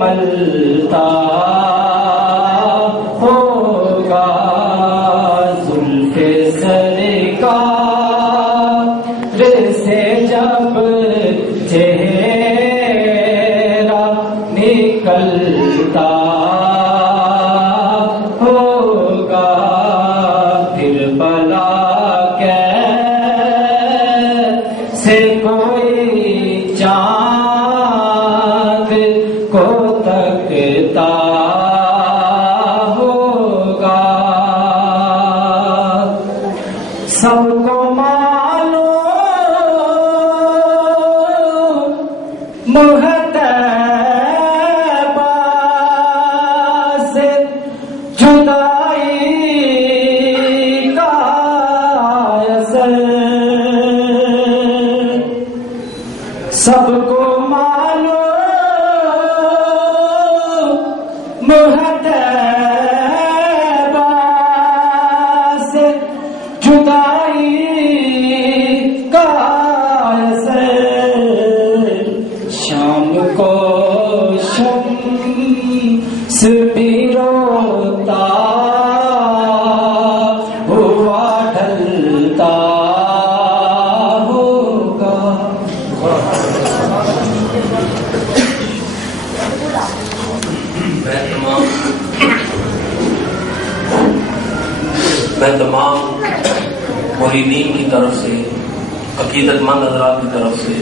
ملتا ہوگا زلف سرکار سے جب چہرہ نکلتا ہوگا پھر بلا کیسے کوئی چاند کو تکتا ہوگا سب کو معلوم محتبہ سے جدائی کا اثر سب کو محتبہ سے جدائی کا اثر شام کو شمس بھی روتا ہوا ڈھلتا ہوگا. میں تمام مریدین کی طرف سے، عقیدت مند حضرات کی طرف سے،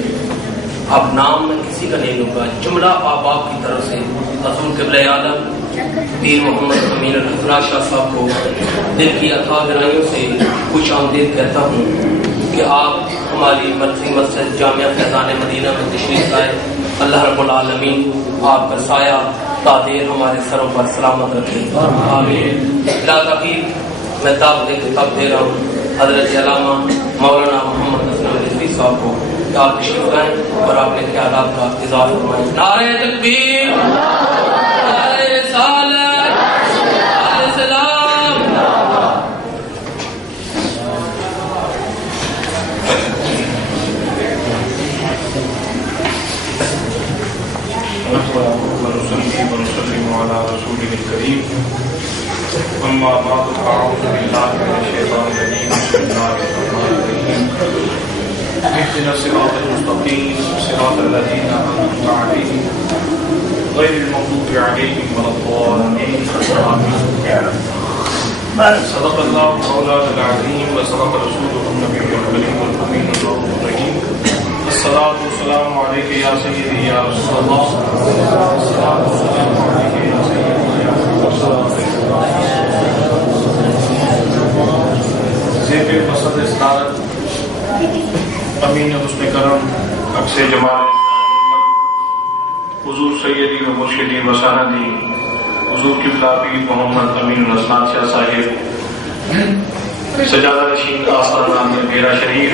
اب نام میں کسی کا نہیں لوں گا، جملہ احباب کی طرف سے حضور قبلہ عالم پیر محمد امین الاسرار شاہ صاحب کو دل کی اتھا گہرائیوں سے خوش آمدید کہتا ہوں کہ آپ ہماری مرکزی مسجد جامعہ فیضان مدینہ میں تشریف لائے. اللہ رب العالمین آپ کا سایہ تادیر ہمارے سروں پر سلامت رکھے. آمین. لا تقیر میں دعوت دے رہا ہوں حضرت علامہ مولانا محمد اسلم رضوی صاحب کو کہ آپ تشریف لائیں اور آپ کے خیالات کا اظہار فرمائیں. نعرہ تکبیر، نعرہ رسالت، نعرہ سلام. ونسلم على رسوله الكريم. أما بعد فأعوذ بالله من الشيطان الرجيم. بسم الله الرحمن الرحيم. اهدنا الصراط المستقيم صراط الذين أنعمت عليهم غير المغضوب عليهم ولا الضالين. صدق الله مولانا العظيم وصدق رسوله النبي الكريم الأمين الرؤوف الرحيم. الصلاة والسلام عليك يا سيدي يا رسول الله. الصلاة والسلام عليك يا سيدي يا رسول الله. زیب مسد صدارت امین حسن کرم عکس جمال حضور سیدی و مرشدی و سندی حضور قبلہ پیر محمد امین الاسرار شاہ صاحب سجادہ نشین آستانہ میرا شریف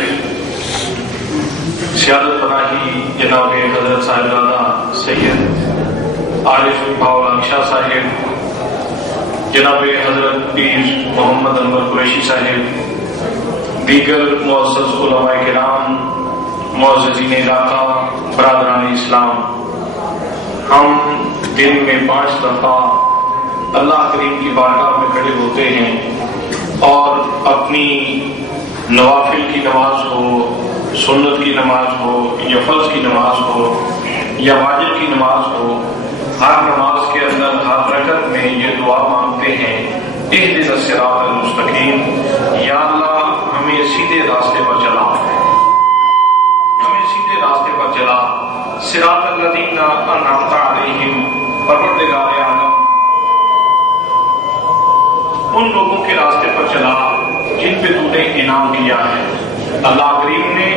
سیادت پناہی جناب حضرت صاحبزادہ سید عارف باوران شاہ صاحب، جناب حضرت پیر محمد انور قریشی صاحب، دیگر معزز علماء کرام، معززین علاقہ، برادران اسلام، ہم دن میں 5 دفعہ اللہ کریم کی بارگاہ میں کھڑے ہوتے ہیں اور اپنی نوافل کی نماز ہو، سنت کی نماز ہو یا فرض کی نماز ہو یا واجب کی نماز ہو، ہر نماز کے اندر ہر رکعت میں یہ دعا مانگتے ہیں، اہدنا الصراط المستقیم، یا اللہ ہمیں سیدھے راستے پر چلا، ہمیں سیدھے راستے پر چلا، صراط الذین انعمت علیہم، پروردگار عالم ان لوگوں کے راستے پر چلا جن پہ تو نے انعام کیا ہے. اللہ کریم نے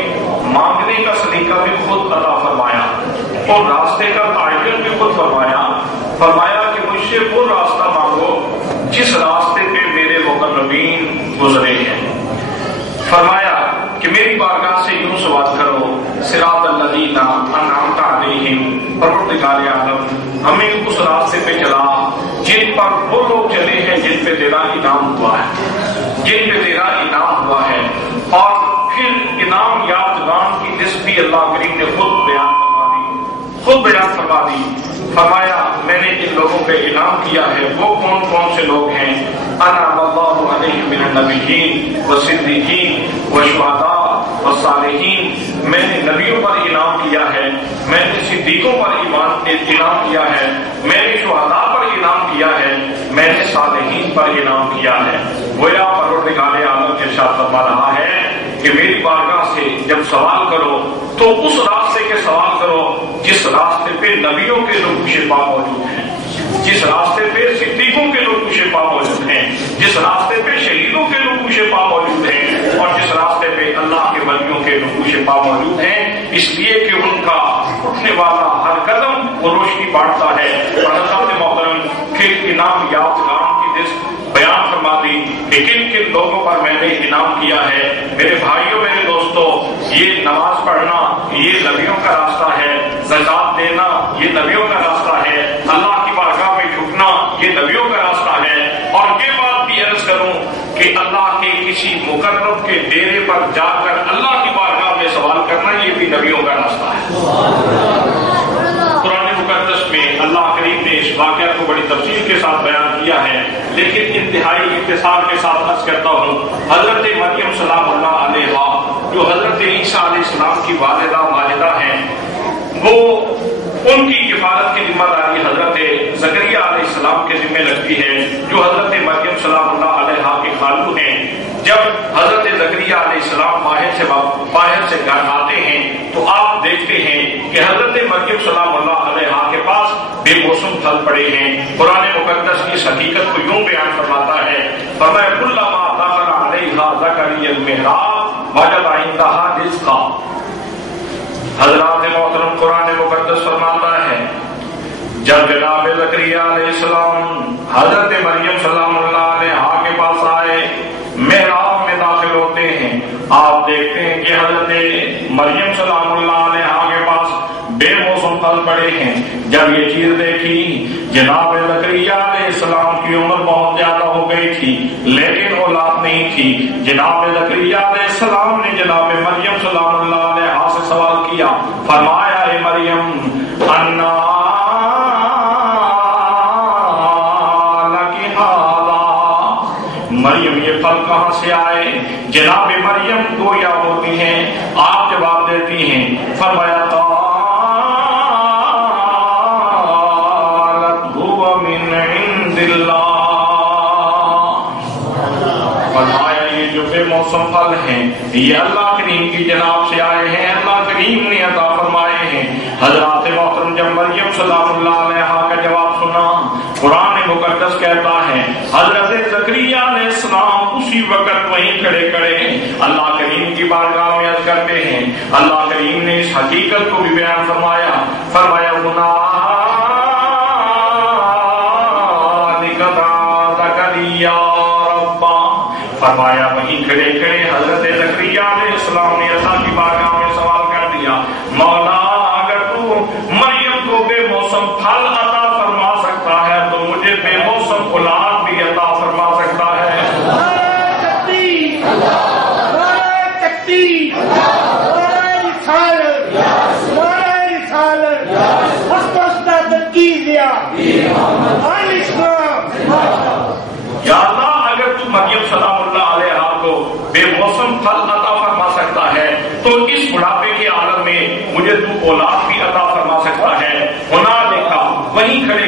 مانگنے کا سلیقہ بھی خود عطا فرمایا اور راستے کا تعین بھی خود فرمایا کہ مجھ سے وہ راستہ مانگو جس راستے پہ میرے مقربین گزرے ہیں. فرمایا کہ میری بات دلچسپ بھی اللہ کریم نے خود بیان فرما دی. فرمایا میں نے جن لوگوں پہ انعام کیا ہے وہ کون کون سے لوگ ہیں؟ انعم اللہ علیہم من النبیین والصدیقین والشہداء والصالحین. میں نے نبیوں پر انعام کیا ہے، میں نے صدیقوں پر انعام کیا ہے، میں نے شہداء پر انعام کیا ہے، میں نے صالحین پر انعام کیا ہے. گویا پروردگار عالم ارشاد فرما رہا ہے کہ میری بارگاہ سے جب سوال کرو تو اس راستے کے سوال کرو جس راستے پہ نبیوں کے نقوش پا موجود ہیں، جس راستے پہ صدیقوں کے نقوش پا موجود ہیں، جس راستے پہ شہیدوں کے نقوش پا موجود ہیں، اور جس راستے پہ اللہ کے ولیوں کے نقوش پا موجود ہیں. اس لیے کہ ان کا اٹھنے والا ہر قدم وہ روشنی بانٹتا ہے. اور حضرات محترم کے انعام یافتگان کی لسٹ بیان فرما دی کہ کن کن لوگوں پر میں نے انعام کیا ہے. میرے بھائیوں، میرے دوستوں، یہ نماز پڑھنا یہ نبیوں کا راستہ ہے، زکات دینا یہ نبیوں کا راستہ ہے، اللہ کی بارگاہ میں جھکنا یہ نبیوں کا راستہ ہے. اور یہ بات بھی عرض کروں کہ اللہ کے کسی مقرب کے ڈیرے پر جا کر اللہ کی بارگاہ میں سوال کرنا یہ بھی نبیوں کا راستہ ہے. قرآن مقدس میں اللہ کریم نے اس واقعہ کو بڑی تفصیل کے ساتھ بیان کیا ہے، لیکن انتہائی اختصار کے ساتھ عرض کرتا ہوں. حضرت مریم سلام اللہ علیہا جو حضرت عیسیٰ علیہ السلام کی والدہ ماجدہ ہیں، وہ ان کی کفالت کی ذمہ داری حضرت زکریا علیہ السلام کے ذمہ لگتی ہے جو حضرت مریم سلام اللہ علیہا کے خالو ہیں. جب حضرت زکریا علیہ السلام باہر سے گھر آتے ہیں تو آپ دیکھتے ہیں کہ حضرت مریم سلام اللہ علیہا کے پاس بے موسم پھل پڑے ہیں. قرآن مقدس اس حقیقت کو یوں بیان فرماتا ہے، فرمایا کلما دخل علیہا زکریا المحراب وجد عندہا رزقا. حضرات محترم قرآن مقدس فرماتا ہے جب جناب زکریا علیہ السلام حضرت مریم سلام اللہ علیہا کے پاس آئے، محراب میں داخل ہوتے ہیں، آپ دیکھتے ہیں کہ حضرت مریم سلام اللہ علیہا کے پاس بے موسم پھل پڑے ہیں. جب یہ چیز دیکھی، جناب زکریا علیہ السلام کی عمر بہت زیادہ ہو گئی تھی لیکن اولاد نہیں تھی. جناب زکریا علیہ السلام نے جناب مریم سلام اللہ علیہا سے سوال کیا، فرمایا اے مریم انا لکی ھذا، مریم یہ پھل کہاں سے آئے؟ جناب مریم گویا ہوتی ہیں، آپ جواب دیتی ہیں، فرمایا موسم پھل ہیں یہ اللہ کریم کی جناب سے آئے ہیں، اللہ کریم نے عطا فرمائے ہیں. حضرات محترم جب مریم سلام اللہ علیہا کا جواب سنا، قرآن مقدس کہتا ہے حضرت زکریا علیہ السلام اسی وقت وہیں کھڑے اللہ کریم کی بارگاہ میں عرض کرتے ہیں. اللہ کریم نے اس حقیقت کو بھی بیان فرمایا، فرمایا فرمایا وہیں کھڑے حضرت زکریا علیہ السلام نے اللہ کی بارگاہ میں سوال کر دیا، مولا اگر تو مریم کو بے موسم پھل عطا فرما سکتا ہے تو مجھے بے موسم اولاد بھی عطا فرما سکتا ہے. یا اللہ اگر تو مریم سلام اللہ علیہا کو بے موسم پھل عطا فرما سکتا ہے تو اس بڑھاپے کے عالم میں مجھے تو اولاد بھی عطا فرما سکتا ہے. ہونا دیکھا وہیں کھڑے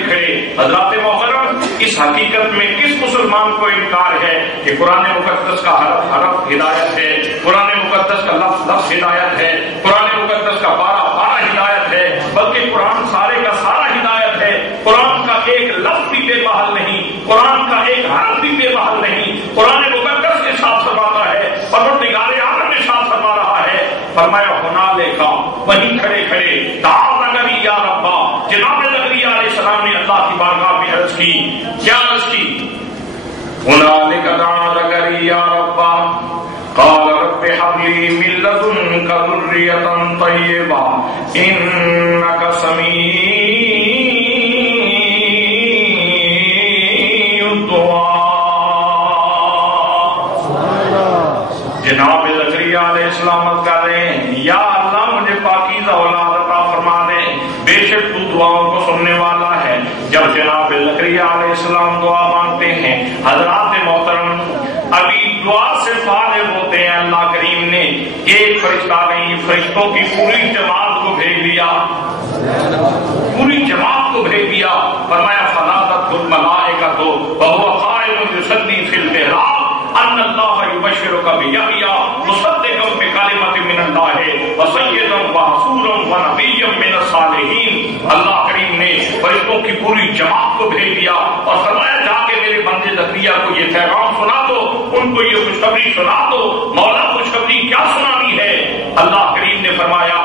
حضرات محترم اس حقیقت میں کس مسلمان کو انکار ہے کہ قرآن مقدس کا حرف ہدایت ہے، قرآن مقدس کا لفظ ہدایت ہے، قرآن مقدس کا پارہ ہدایت ہے، بلکہ قرآن سارے کا سارا ہدایت ہے. قرآن کا ایک لفظ بھی بے محل نہیں، قرآن کا ایک حرف بھی بے محل نہیں. قرآن مقدس کے ساتھ فرماتا ہے، پروردگار عالم کے ساتھ فرما رہا ہے، فرمایا ہونا دیکھا وہیں کھڑے دعا نگری یا ربا. جناب زکریا علیہ السلام نے اللہ کی بارگاہ میں عرض کی، کیا عرض کی؟ هنالك دعا زكريا ربه قال رب هب لي من لدنك ذرية طيبة إنك سميع الدعاء. جناب زکریا علیہ السلام کہہ رہے ہیں یا اللہ پاکیزہ اولاد عطا فرما دے، بے شک تو دعاؤں کو سننے والا ہے۔ جب جناب زکریا علیہ السلام دعا مانگتے ہیں، حضرات محترم ابھی دعا سے فارغ ہوتے ہیں، اللہ کریم نے ایک فرشتہ نہیں، فرشتوں کی پوری جماعت کو بھیج دیا، پوری جماعت کو بھیج دیا۔ فرمایا فنادت الملائکۃ وهو قائم یصلی فی المحراب ان اللہ یبشرک بیحییٰ مصدقا بکلمۃ من اللہ وسیدا وحصورا ونبیا من الصالحین۔ اللہ کریم نے فرشتوں کی پوری جماعت کو بھیج دیا اور فرمایا جا کے میرے بندے زکریا کو یہ پیغام سنا دو، ان کو یہ خوشخبری سنا دو۔ مولا خوشخبری کیا سنانی ہے؟ اللہ کریم نے فرمایا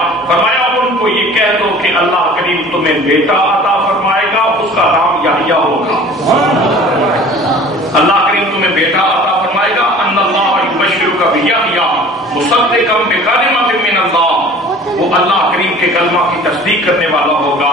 ان کو یہ کہہ دو کہ اللہ کریم تمہیں بیٹا عطا فرمائے گا، اس کا نام یحییٰ ہوگا۔ اللہ کریم تمہیں بیٹا عطا فرمائے گا، ان اللہ یبشرک بیحییٰ مصدقا بکلمۃ من اللہ، وہ اللہ کریم کے کلمہ کی تصدیق کرنے والا ہوگا،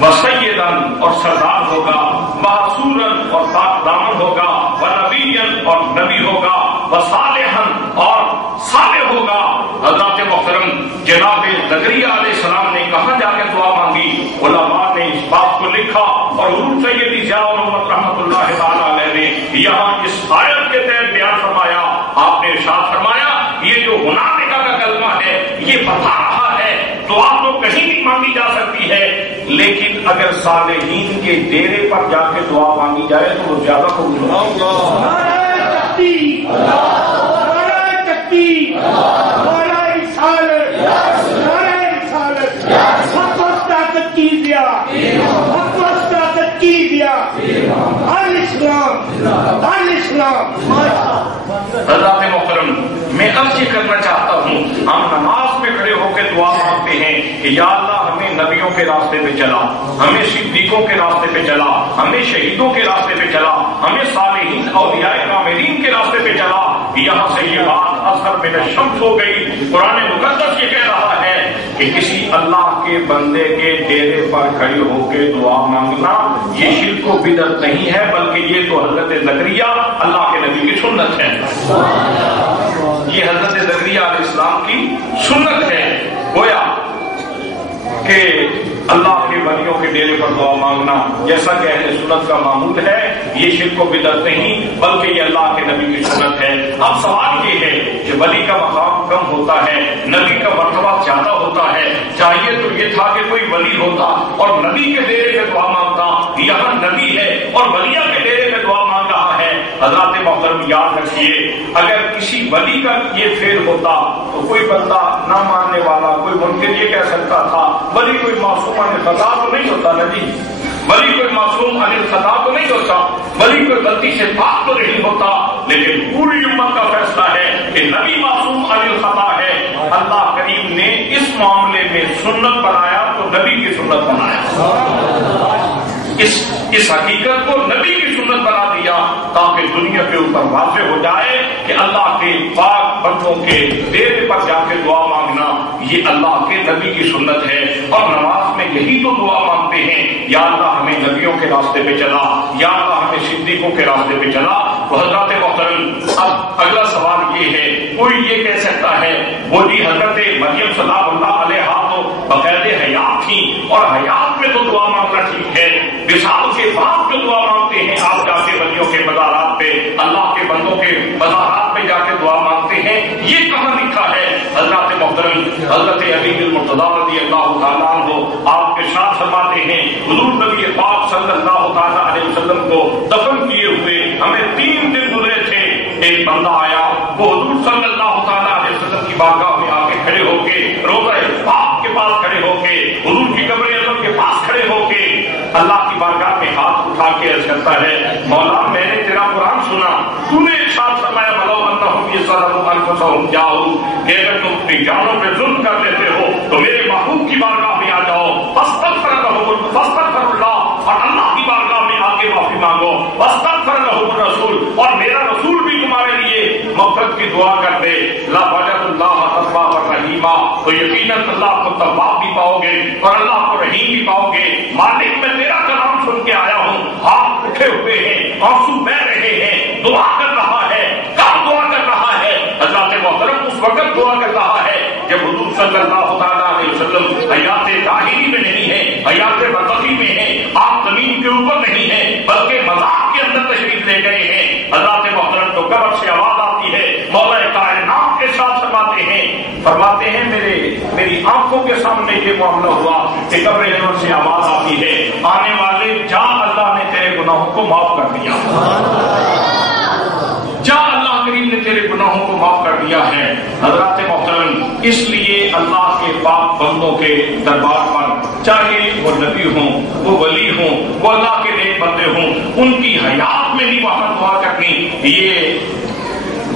وسیدا اور سردار ہوگا، وحصورا اور پاک دامن ہوگا، ونبیا اور نبی ہوگا، وصالحا اور صالح ہوگا۔ حضرات محترم جناب زکریا علیہ السلام نے کہاں جا کے دعا مانگی؟ علماء نے اس بات کو لکھا اور حضور سیدی ضیاء الرحمت رحمۃ اللہ تعالی علیہ نے یہاں اس آیت کے تحت بیان فرمایا۔ آپ نے ارشاد فرمایا یہ جو ہنالک کا کلمہ ہے یہ بتا رہا ہے دعا تو کہیں بھی مانگی جا سکتی ہے، لیکن اگر صالحین کے ڈیرے پر جا کے دعا مانگی جائے تو وہ زیادہ قبول ہوگی۔ حضرات محترم میں عرض یہ کرنا چاہتا ہوں، ہم نماز میں کھڑے ہو کے دعا مانگتے ہیں کہ یا اللہ ہمیں نبیوں کے راستے پہ چلا، ہمیں صدیقوں کے راستے پہ چلا، ہمیں شہیدوں کے راستے پہ چلا، ہمیں صالحین اولیاء کاملین کے راستے پہ چلا۔ یہاں سے یہ بات اثر من الشمس ہو گئی۔ قرآن مقدس یہ کہہ رہا ہے کہ کسی اللہ کے بندے کے ڈیرے پر کھڑے ہو کے دعا مانگنا یہ شرک و بدعت نہیں ہے، بلکہ یہ تو حضرت زکریا اللہ کے نبی کی سنت ہے، یہ حضرت زکریا علیہ السلام کی سنت ہے۔ گویا کہ اللہ کے ولیوں کے ڈیرے پر دعا مانگنا جیسا کہ اہل سنت کا معمول ہے، یہ شرک و بدعت نہیں بلکہ یہ اللہ کے نبی کی سنت ہے۔ اب سوال یہ ہے کہ ولی کا مقام کم ہوتا ہے، نبی کا مرتبہ زیادہ ہوتا ہے، چاہیے تو یہ تھا کہ کوئی ولی ہوتا اور نبی کے ڈیرے پہ دعا مانگتا، یہاں نبی ہے اور ولیہ کے ڈیرے پہ دعا مانگ رہا ہے۔ حضرات محترم یاد رکھیے اگر کسی ولی کا یہ فعل ہوتا تو کوئی بندہ نہ ماننے والا، کوئی منکر یہ کہہ سکتا تھا ولی کوئی معصوم عن الخطا تو نہیں ہوتا، نبی ولی کوئی معصوم عن الخطا تو نہیں ہوتا، ولی کوئی غلطی سے پاک تو نہیں ہوتا، لیکن پوری امت کا فیصلہ ہے کہ نبی معصوم عن الخطا ہے۔ اللہ کریم نے اس معاملے میں سنت بنایا تو نبی کی سنت بنایا، اس حقیقت کو نبی کی سنت بنا دیا تاکہ دنیا کے اوپر واضح ہو جائے کہ اللہ کے پاک بندوں کے ڈیرے پر جا کے دعا مانگنا یہ اللہ کے نبی کی سنت ہے۔ اور نماز میں یہی تو دعا مانگتے ہیں، یا اللہ ہمیں نبیوں کے راستے پہ چلا، یا اللہ ہمیں صدیقوں کے راستے پہ چلا۔ تو حضرات محترم اب اگلا سوال یہ ہے، کوئی یہ کہہ سکتا ہے وہ جی حضرت مریم سلام اللہ علیہا تو بقید حیات تھی اور حیات میں تو دعا مانگنا ٹھیک ہے، وصال کے بعد جو دعا مانگتے ہیں آپ جا کے ولیوں کے مزارات پہ، اللہ کے بندوں کے مزارات پہ جا کے دعا مانگتے ہیں، یہ کہاں لکھا ہے؟ حضرات محترم حضرت علی المرتضیٰ رضی اللہ تعالیٰ عنہ آپ کے ساتھ فرماتے ہیں حضور نبی پاک صلی اللہ تعالیٰ علیہ وسلم کو دفن کیے ہوئے ہمیں 3 دن گزرے تھے، ایک بندہ آیا وہ حضور صلی اللہ تعالیٰ علیہ وسلم کی بارگاہ میں آ کے کھڑے ہو کے روضہ پاک کے پاس کھڑے ہو کے حضور کی قبر اعظم کے پاس کھڑے ہو کے اللہ کی بارگاہ میں ہاتھ اٹھا کے عرض کرتا ہے مولا میں نے تیرا قرآن سنا، تو نے ارشاد فرمایا بلو انہم یظلمون انفسہم جاؤ کہ اگر تم اپنی جانوں پہ ظلم کر لیتے ہو تو میرے محبوب کی بارگاہ میں آ جاؤ، فاستغفر اللہ اور اللہ کی بارگاہ میں آ کے معافی مانگو، واستغفر لهم الرسول اور میرا رسول بھی تمہارے لیے مغفرت کی دعا کر دے، لا وجد اللہ توابا رحیما، تو یقیناً اللہ کو تواب بھی پاؤ گے اور اللہ کو رحیم بھی پاؤ گے۔ مالک میں تیرا کلام سن کے آیا ہوں، ہاتھ اٹھے ہوئے ہیں، آنسو بہ رہے ہیں، دعا کر رہا ہے، کب دعا کر رہا ہے؟ حضرات محترم اس وقت دعا کر رہا ہے جب حضور صلی اللہ تعالیٰ وسلم حیات ظاہری میں نہیں ہے، حیات برزخی میں ہے، آپ زمین کے اوپر نہیں ہے بلکہ مذاق کے اندر تشریف لے گئے ہیں۔ حضرات محترم کو قبر سے آواز آتی ہے، مولا کائنات کے ساتھ فرماتے ہیں میری آنکھوں کے سامنے یہ معاملہ ہوا کہ قبر حضور سے آواز آتی ہے، آنے والے جا اللہ نے تیرے گناہوں کو معاف کر دیا، جا اللہ کریم نے تیرے گناہوں کو معاف کر دیا ہے۔ حضرات محترم، اس لیے اللہ کے پاک بندوں کے دربار پر چاہے وہ نبی ہوں، وہ ولی ہوں، وہ اللہ کے نیک بندے ہوں، ان کی حیات میں بھی وہاں دعا کرنی یہ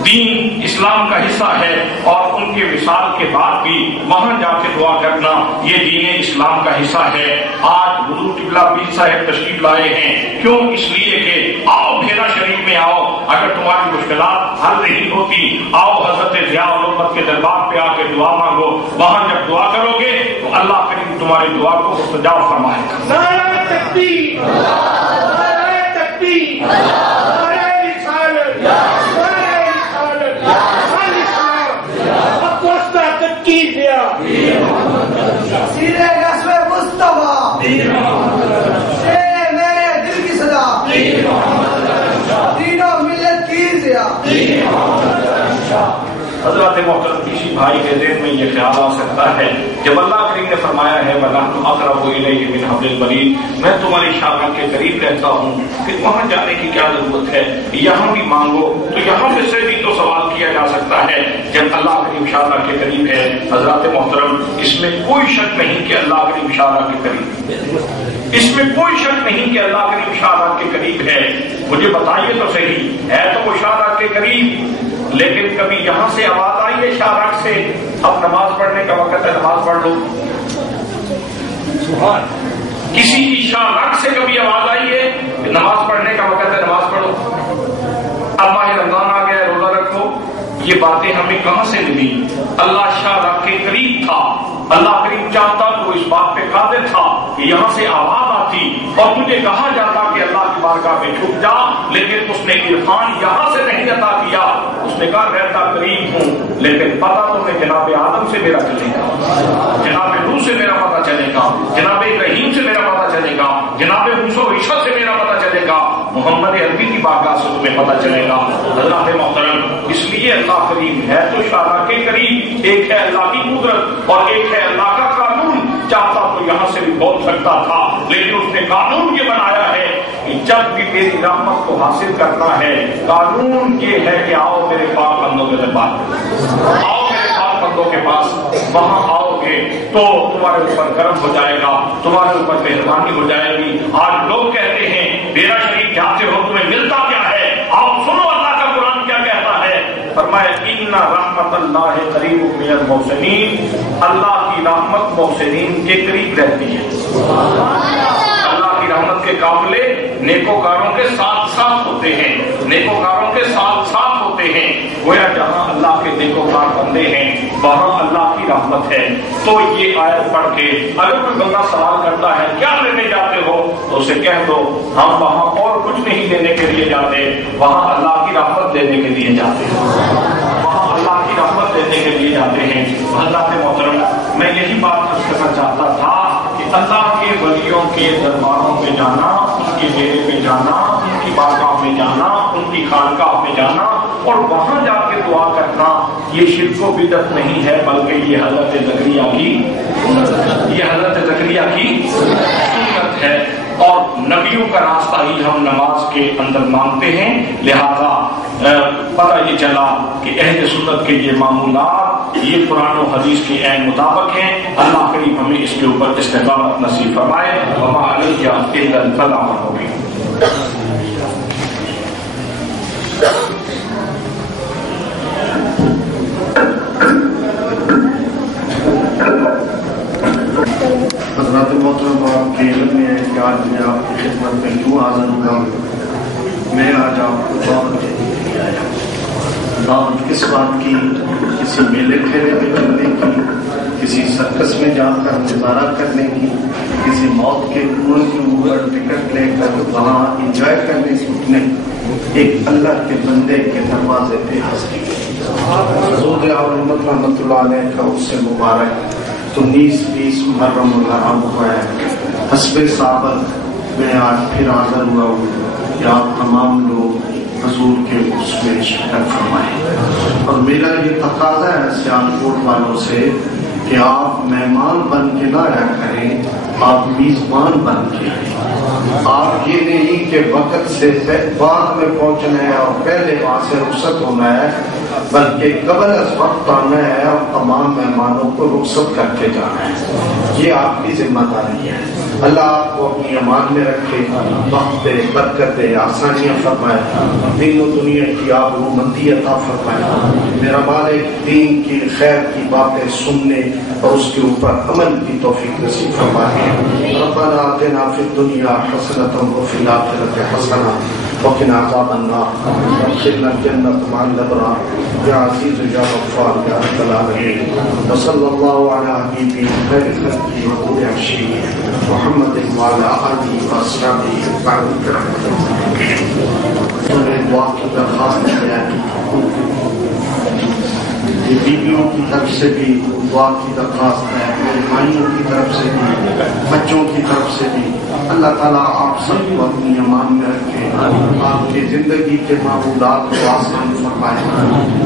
دین اسلام کا حصہ ہے، اور ان کے وصال کے بعد بھی وہاں جا کے دعا کرنا یہ دین اسلام کا حصہ ہے۔ آج حضور قبلہ پیر صاحب تشریف لائے ہیں، کیوں؟ اس لیے کہ آؤ بھیرا شریف میں آؤ، اگر تمہاری مشکلات حل نہیں ہوتی آؤ حضرت ضیاء الامت کے دربار پہ آ کے دعا مانگو، وہاں جب دعا کرو گے تو اللہ کریم تمہاری دعا کو مستجاب فرمائے گا۔ نعرہ تکبیر، نعرہ تکبیر، نعرہ رسالت، سیرے نسل مصطفیٰ، شیر میرے دل کی صدا، تینوں ملت کی ضیا۔ حضرات محترم کسی بھائی کے ذہن میں یہ خیال آ سکتا ہے جب اللہ کریم نے فرمایا ہے وَنَحْنُ أَقْرَبُ إِلَيْهِ مِنْ حَبْلِ الْوَرِيدِ، میں تمہاری شاخ کے قریب رہتا ہوں، پھر وہاں جانے کی کیا ضرورت ہے؟ یہاں بھی مانگو، تو یہاں میں سے بھی تو سوال کیا جا سکتا ہے جب اللہ کریم شاخ کے قریب ہے۔ حضرات محترم، اس میں کوئی شک نہیں کہ اللہ کریم شاخ کے قریب، اس میں کوئی شک نہیں کہ اللہ کریم شاخ کے قریب ہے۔ مجھے بتائیے تو صحیح ہے تو وہ شاخ کے قریب، لیکن کبھی یہاں سے آواز آئی ہے شاہراہ سے اب نماز پڑھنے کا وقت ہے نماز پڑھ لو؟ کسی کی شاہراہ سے کبھی آواز آئی ہے کہ نماز پڑھنے کا وقت ہے نماز پڑھو؟ اب ماہ رمضان آ گیا روزہ رکھو، یہ باتیں ہمیں کہاں سے ملی؟ اللہ شاہراہ کے قریب تھا، اللہ کریم چاہتا تو اس بات پہ قادر تھا کہ یہاں سے آواز آتی اور تجھے کہا جاتا کہ اللہ کی بارگاہ میں جھک جا، لیکن اس نے عرفان یہاں سے نہیں عطا کیا، اس نے کہا رہتا قریب ہوں لیکن پتہ تمہیں جناب آدم سے میرا چلے گا، جناب نوح سے میرا پتہ چلے گا، جناب ابراہیم سے میرا پتہ چلے گا، جناب موسیٰ و عیسیٰ سے میرا پتہ چلے گا، محمد عربی کی بارگاہ سے تمہیں پتہ چلے گا۔ حضرات محترم، اس لیے اللہ کریم ہے تو شاہراہ کے قریب، ایک ہے اللہ کی قدرت اور ایک ہے اللہ کا قانون، چاہتا تو یہاں سے بھی بول سکتا تھا، لیکن اس نے قانون یہ بنایا ہے کہ جب بھی میری رحمت کو حاصل کرنا ہے قانون یہ ہے کہ آؤ میرے پاک بندوں کے دربار، آؤ میرے پاک بندوں کے پاس، وہاں آؤ گے تو تمہارے اوپر کرم ہو جائے گا، تمہارے اوپر مہربانی ہو جائے گی۔ آج لوگ کہتے ہیں ڈیرا شریف جاتے ہو تمہیں ملتا کیا ہے؟ آؤ سنو اللہ کا قرآن کیا کہتا ہے، فرمایا ان رحمت اللہ قریب من المحسنین، اللہ کی رحمت محسنین کے قریب رہتی ہے۔ اللہ کی رحمت کے قافلے نیکوکاروں کے ساتھ ساتھ ہوتے ہیں، نیکوکاروں کے ساتھ ساتھ ہوتے ہیں، گویا جہاں اللہ کے نیکوکار بندے ہیں وہاں اللہ کی رحمت ہے۔ تو یہ آیت پڑھ کے اگر کوئی بندہ سوال کرتا ہے کیا لینے جاتے ہو تو اسے کہہ دو ہم وہاں اور کچھ نہیں لینے کے لیے جاتے، وہاں اللہ کی رحمت دینے کے لیے جاتے ہیں، وہاں اللہ کی رحمت دینے کے لیے جاتے ہیں۔ حضرات محترم، میں یہی بات کرنا چاہتا تھا کہ اللہ کے ولیوں کے درباروں میں جانا، ان کے ڈیرے میں جانا، ان کی بارگاہ میں جانا، ان کی خانقاہ میں جانا اور وہاں جا کے دعا کرنا یہ شرک و بدعت نہیں ہے، بلکہ یہ حضرت زکریا کی سنت ہے، اور نبیوں کا راستہ ہی ہم نماز کے اندر مانگتے ہیں۔ لہذا پتہ یہ چلا کہ اہل سنت کے یہ معمولات یہ قرآن و حدیث کے عین مطابق ہیں۔ اللہ کریم ہمیں اس کے اوپر استقامت نصیب فرمائے۔ وما علیہ الا البلاغ المبین۔ حضرات محترم، آپ کے علم میں ہے کہ آج میں آپ کی خدمت میں کیوں حاضر ہوا؟ میں آج آپ کو دعوت کس بات کی؟ کسی میلے کھیلے میں کرنے کی، کسی سرکس میں جا کر نظارہ کرنے کی، کسی موت کے کنویں کے اوپر ٹکٹ لے کر وہاں انجوائے کرنے کی نہیں، ایک اللہ کے بندے کے دروازے پہ حاضر۔ حضور ضیاء الامت رحمۃ اللہ علیہ کا اس سے مبارک تو 19-20 محرم الحرام ہوا ہے، حسب ثابت میں آج پھر حاضر ہوا ہوں کہ آپ تمام لوگ حضور کے اس میں شرکت فرمائیں، اور میرا یہ تقاضا ہے سیالکوٹ والوں سے کہ آپ مہمان بن کے نہ آیا کریں، آپ میزبان بن کے آئیں۔ آپ یہ نہیں کہ وقت سے بعد میں پہنچنا ہے اور پہلے وہاں سے رخصت ہونا ہے، بلکہ قبل از وقت آنا ہے اور تمام مہمانوں کو رخصت کر کے جانا ہے۔ یہ آپ کی ذمہ داری ہے۔ اللہ آپ کو اپنی امان میں رکھے، وقت دے، برکت دے، آسانیاں فرمائے، دین و دنیا کی آبرومندی عطا فرمائے۔ میرا مالک دین کی خیر کی باتیں سننے اور اس کے اوپر عمل کی توفیق نصیب فرمائے۔ ربنا آتنا فی الدنیا حسنۃ وفی الآخرۃ حسنۃ وقنا عذاب النار وادخلنا الجنۃ مع الابرار یا عزیز یا غفار یا رب العالمین۔ وصلی اللہ علی حبیبی خیر خلقہ ونور عرشہ محمد وعلی آلہ واصحابہ اجمعین۔ دعا کی درخواست ہے، یہ بیویوں کی طرف سے بھی دعا کی درخواست ہے، میرے بھائیوں کی طرف سے بھی، بچوں کی طرف سے بھی۔ اللہ تعالیٰ آپ سب کو اپنی امان میں رکھے، آپ کی زندگی کے معمولات کو آسان فرمائے۔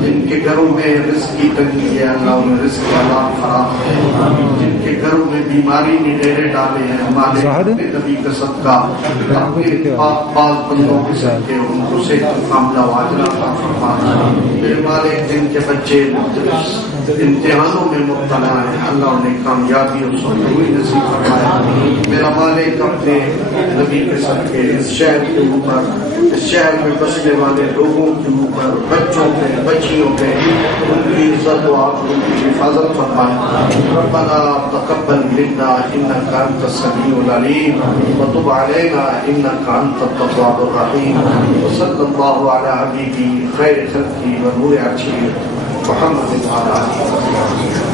جن کے گھروں میں رزق کی تنگی ہے اللہ انہیں رزق حلال فراہم کرے، جن کے گھروں میں بیماری نے ڈیرے ڈالے ہیں ہمارے اپنے نبی کا صدقہ اپنے پاک پاک بندوں کے صدقے ان کو صحت کاملہ و عاجلہ عطا فرمائے۔ میرے مالک جن کے بچے مختلف امتحانوں میں مبتلا ہیں اللہ انہیں کامیابی اور سرخروئی نصیب فرمائے۔ میرا مالک اپنے نبی کے صدقے اس شہر کے اوپر، اس شہر میں بسنے والے لوگوں کے اوپر، بچوں پہ، بچیوں پہ ان کی عزت و آپ ان کی حفاظت فرمائے۔ ربنا تقبل منا انک انت السمیع العلیم وتب علینا انک انت التواب الرحیم۔ وصلی اللہ علی حبیبی خیر خلقہ ونور عرشہ محمد وعلی آلہ وصحبہ۔